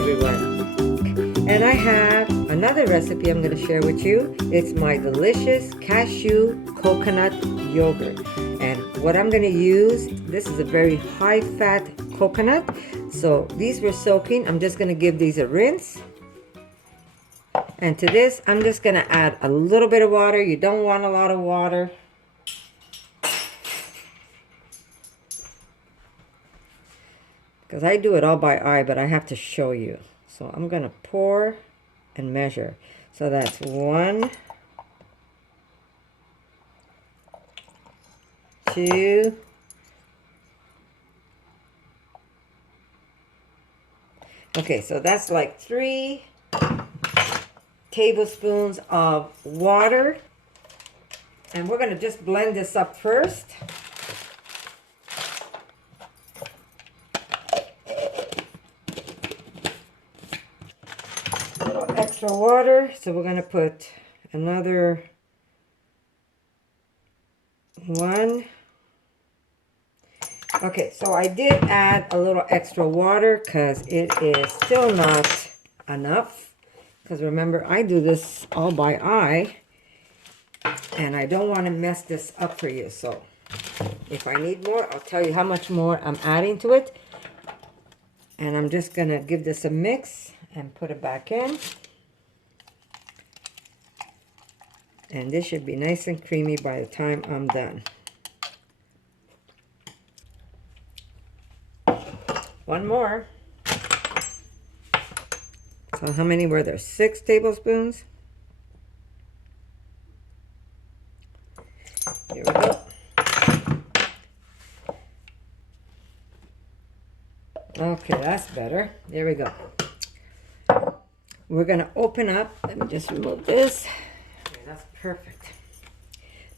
everyone, and I have another recipe I'm going to share with you. It's my delicious cashew coconut yogurt, and what I'm going to use, this is a very high fat coconut, so these were soaking. I'm just going to give these a rinse, and to this I'm just going to add a little bit of water. You don't want a lot of water. Because I do it all by eye, but I have to show you. So I'm going to pour and measure. So that's 1, 2, okay, so that's like 3 tablespoons of water. And we're going to just blend this up first. Extra water, so we're going to put another 1. Okay, so I did add a little extra water because it is still not enough, because remember I do this all by eye and I don't want to mess this up for you. So if I need more, I'll tell you how much more I'm adding to it. And I'm just going to give this a mix and put it back in. And this should be nice and creamy by the time I'm done. 1 more. So how many were there? 6 tablespoons. Here we go. Okay, that's better. There we go. We're going to open up. Let me just remove this. Okay, that's perfect.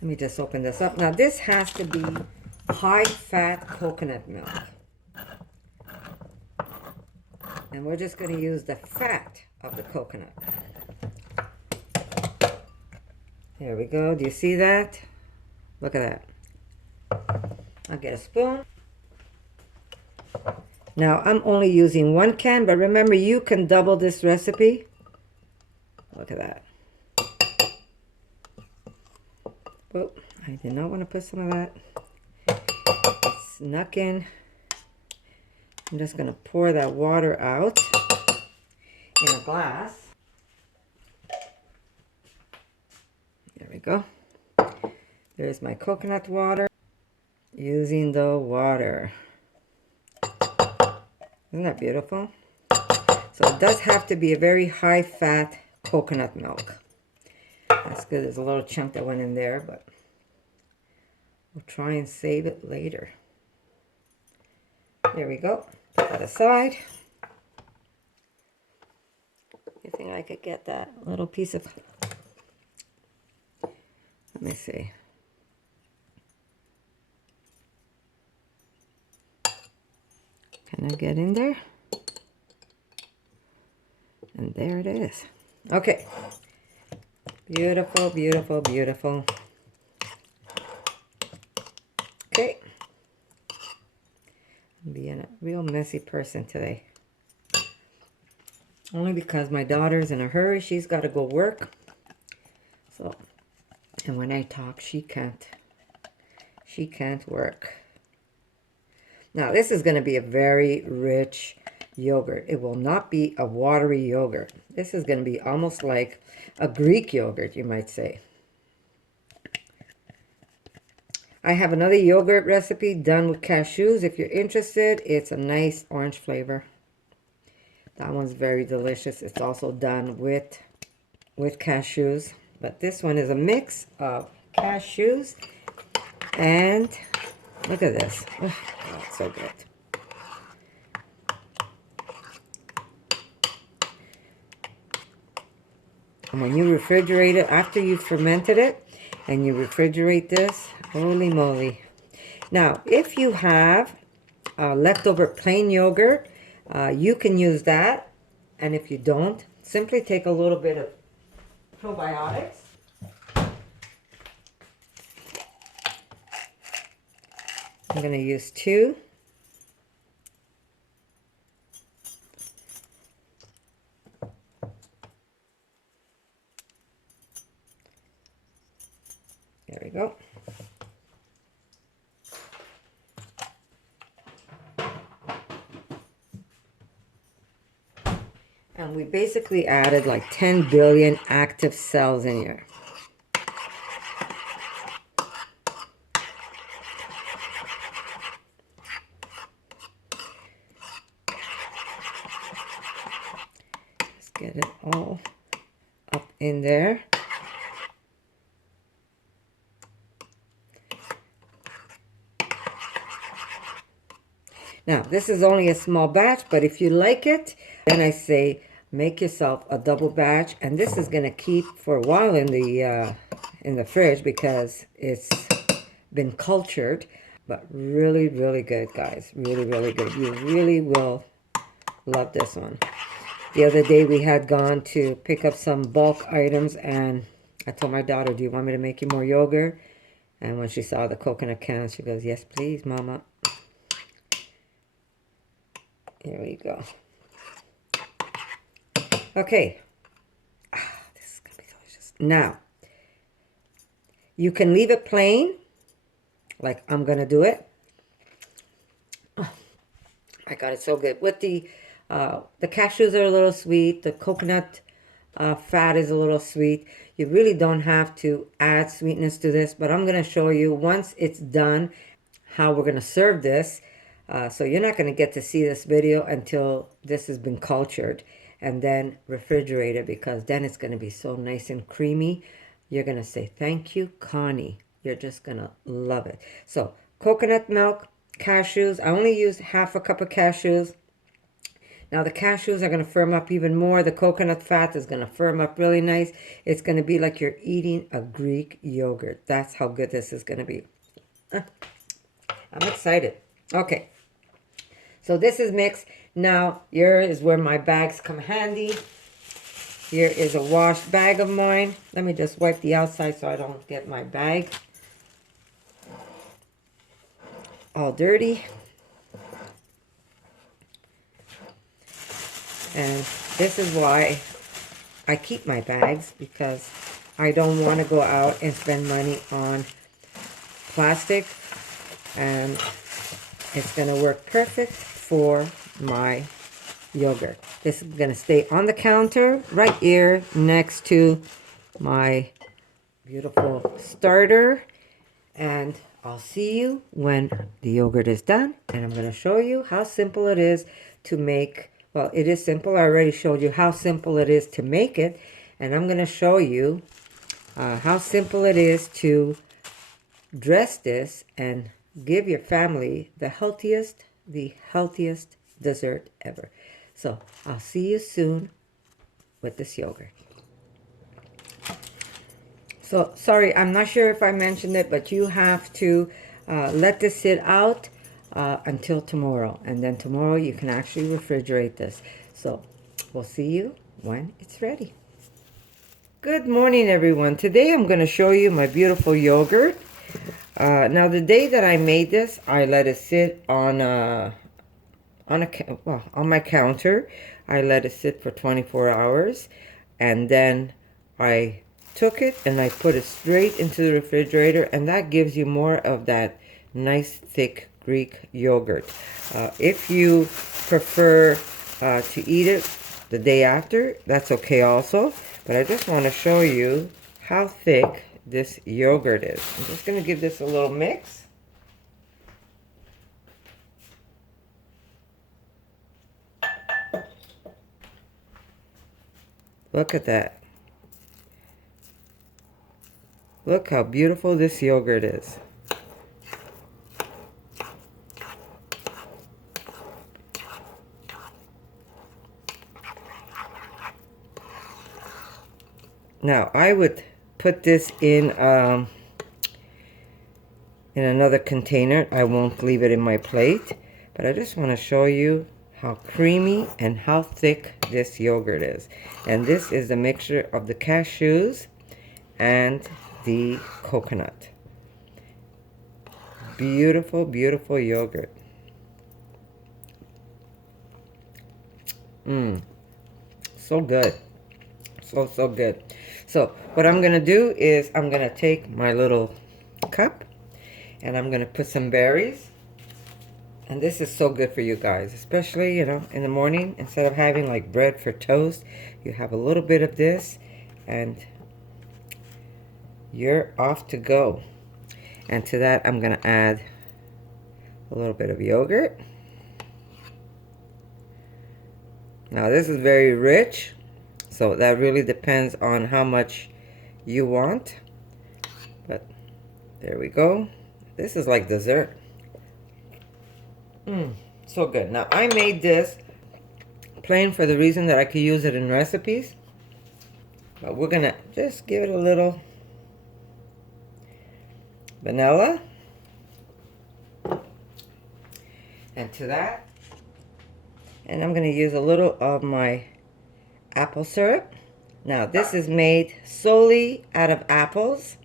Let me just open this up. Now this has to be high-fat coconut milk. And we're just going to use the fat of the coconut. There we go. Do you see that? Look at that. I'll get a spoon. Now I'm only using 1 can, but remember you can double this recipe. Look at that. Oh, I did not want to put some of that. It snuck in. I'm just going to pour that water out in a glass. There we go. There's my coconut water. Using the water. Isn't that beautiful? So it does have to be a very high fat coconut milk. That's good. There's a little chunk that went in there, but we'll try and save it later. There we go. Put that aside. You think I could get that little piece of... Let me see. Can I get in there? And there it is. Okay. Beautiful, beautiful, beautiful. Okay. I'm being a real messy person today. Only because my daughter's in a hurry. She's got to go work. So, and when I talk, she can't work. Now, this is going to be a very rich yogurt. It will not be a watery yogurt. This is going to be almost like a Greek yogurt, you might say. I have another yogurt recipe done with cashews. If you're interested, it's a nice orange flavor. That one's very delicious. It's also done with cashews. But this one is a mix of cashews and look at this. Oh, it's so good. And when you refrigerate it, after you fermented it, and you refrigerate this, holy moly. Now, if you have leftover plain yogurt, you can use that. And if you don't, simply take a little bit of probiotics. I'm going to use 2. And we basically added like 10 billion active cells in here. Let's get it all up in there. Now, this is only a small batch, but if you like it, then I say make yourself a double batch. And this is going to keep for a while in the fridge because it's been cultured. But really, really good, guys. Really, really good. You really will love this one. The other day we had gone to pick up some bulk items, and I told my daughter, do you want me to make you more yogurt? And when she saw the coconut cans, she goes, yes, please, Mama. Here we go. Okay. This is going to be delicious. Now, you can leave it plain, like I'm going to do it. Oh, my God, it's so good. With the cashews are a little sweet. The coconut fat is a little sweet. You really don't have to add sweetness to this, but I'm going to show you once it's done how we're going to serve this. So you're not going to get to see this video until this has been cultured and then refrigerated, because then it's going to be so nice and creamy. You're going to say, thank you, Connie. You're just going to love it. So coconut milk, cashews. I only used half a cup of cashews. Now the cashews are going to firm up even more. The coconut fat is going to firm up really nice. It's going to be like you're eating a Greek yogurt. That's how good this is going to be. I'm excited. Okay. So this is mixed. Now, here is where my bags come handy. Here is a washed bag of mine. Let me just wipe the outside so I don't get my bag all dirty. And this is why I keep my bags, because I don't want to go out and spend money on plastic. And it's going to work perfect for my yogurt. This is going to stay on the counter right here next to my beautiful starter. And I'll see you when the yogurt is done. And I'm going to show you how simple it is to make. Well, it is simple. I already showed you how simple it is to make it. And I'm going to show you how simple it is to dress this and give your family the healthiest dessert ever. So I'll see you soon with this yogurt. So sorry, I'm not sure if I mentioned it, but you have to let this sit out until tomorrow. And then tomorrow you can actually refrigerate this. So we'll see you when it's ready. Good morning, everyone. Today I'm going to show you my beautiful yogurt. Now the day that I made this, I let it sit on my counter. I let it sit for 24 hours, and then I took it and I put it straight into the refrigerator, and that gives you more of that nice thick Greek yogurt. If you prefer to eat it the day after, that's okay also, but I just want to show you how thick this yogurt is. I'm just going to give this a little mix. Look at that. Look how beautiful this yogurt is. Now I would put this in another container. I won't leave it in my plate, but I just want to show you how creamy and how thick this yogurt is. And this is a mixture of the cashews and the coconut. Beautiful, beautiful yogurt. So good. So good. So what I'm going to do is I'm going to take my little cup and I'm going to put some berries. And this is so good for you guys, especially, you know, in the morning. Instead of having like bread for toast, you have a little bit of this and you're off to go. And to that, I'm going to add a little bit of yogurt. Now, this is very rich, so that really depends on how much you want. But there we go. This is like dessert. So good. Now, I made this plain for the reason that I could use it in recipes. But we're going to just give it a little vanilla. And to that, and I'm going to use a little of my apple syrup. Now, this is made solely out of apples,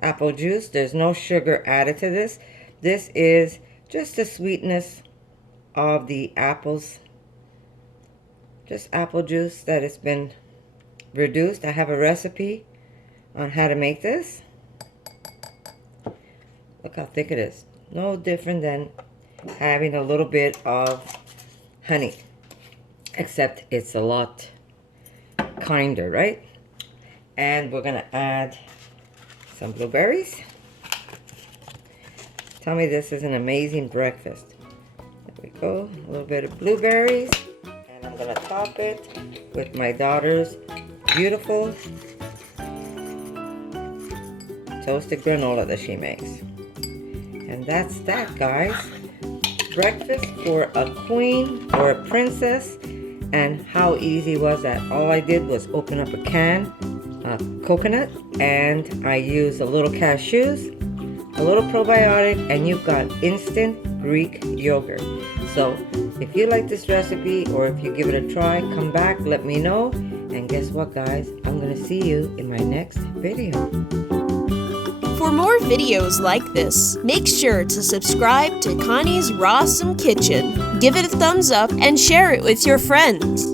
apple juice. There's no sugar added to this. This is just the sweetness of the apples, just apple juice that has been reduced. I have a recipe on how to make this. Look how thick it is. No different than having a little bit of honey, except it's a lot kinder, right? And we're gonna add some blueberries. Tell me this is an amazing breakfast. There we go, a little bit of blueberries, and I'm gonna top it with my daughter's beautiful toasted granola that she makes. And that's that, guys. Breakfast for a queen or a princess. And how easy was that? All I did was open up a can of coconut, and I used a little cashews, a little probiotic, and you've got instant Greek yogurt. So if you like this recipe, or if you give it a try, come back, let me know. And guess what, guys? I'm gonna see you in my next video. For more videos like this, make sure to subscribe to Connie's RAWsome Kitchen, give it a thumbs up, and share it with your friends.